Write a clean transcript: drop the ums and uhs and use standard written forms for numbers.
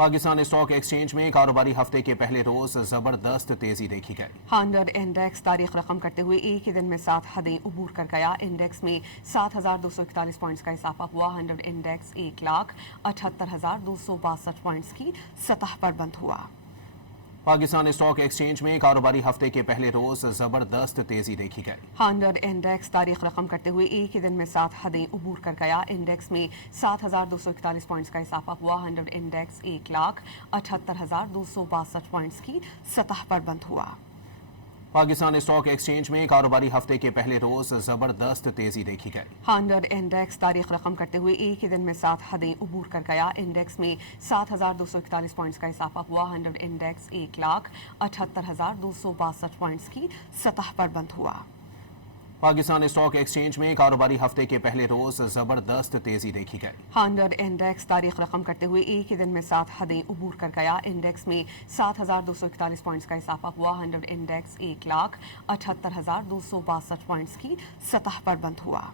Pakistan stock exchange में कारोबारी हफ्ते के पहले रोज जबरदस्त तेजी देखी गई। हांडर इंडेक्स तारीख रकम करते हुए एक ही दिन में 7 हदें उबूर कर गया। इंडेक्स में 7,241 पॉइंट्स का इजाफा हुआ। हांडर इंडेक्स 1,78,262 पॉइंट्स की सतह पर बंद हुआ। पाकिस्तान स्टॉक एक्सचेंज में कारोबारी हफ्ते के पहले रोज जबरदस्त तेजी देखी गई। हांडर इंडेक्स तारीख रकम करते हुए एक ही दिन में 7 हदें उबूर कर गया। इंडेक्स में 7,241 पॉइंट्स का इजाफा हुआ। हांडर इंडेक्स 1,78,262 पॉइंट्स की सतह पर बंद हुआ। पाकिस्तान स्टॉक एक्सचेंज में कारोबारी हफ्ते के पहले रोज जबरदस्त तेजी देखी गई। हांडर इंडेक्स तारीख रकम करते हुए एक ही दिन में 7 हदें उबूर कर गया। इंडेक्स में 7,241 पॉइंट्स का इजाफा हुआ। हांडर इंडेक्स 1,78,262 पॉइंट्स की सतह पर बंद हुआ। पाकिस्तान स्टॉक एक्सचेंज में कारोबारी हफ्ते के पहले रोज जबरदस्त तेजी देखी गई। हांडर इंडेक्स तारीख रकम करते हुए एक ही दिन में 7 हदें उबूर कर गया। इंडेक्स में 7,241 पॉइंट्स का इजाफा हुआ। हांडर इंडेक्स 1,78,262 पॉइंट्स की सतह पर बंद हुआ।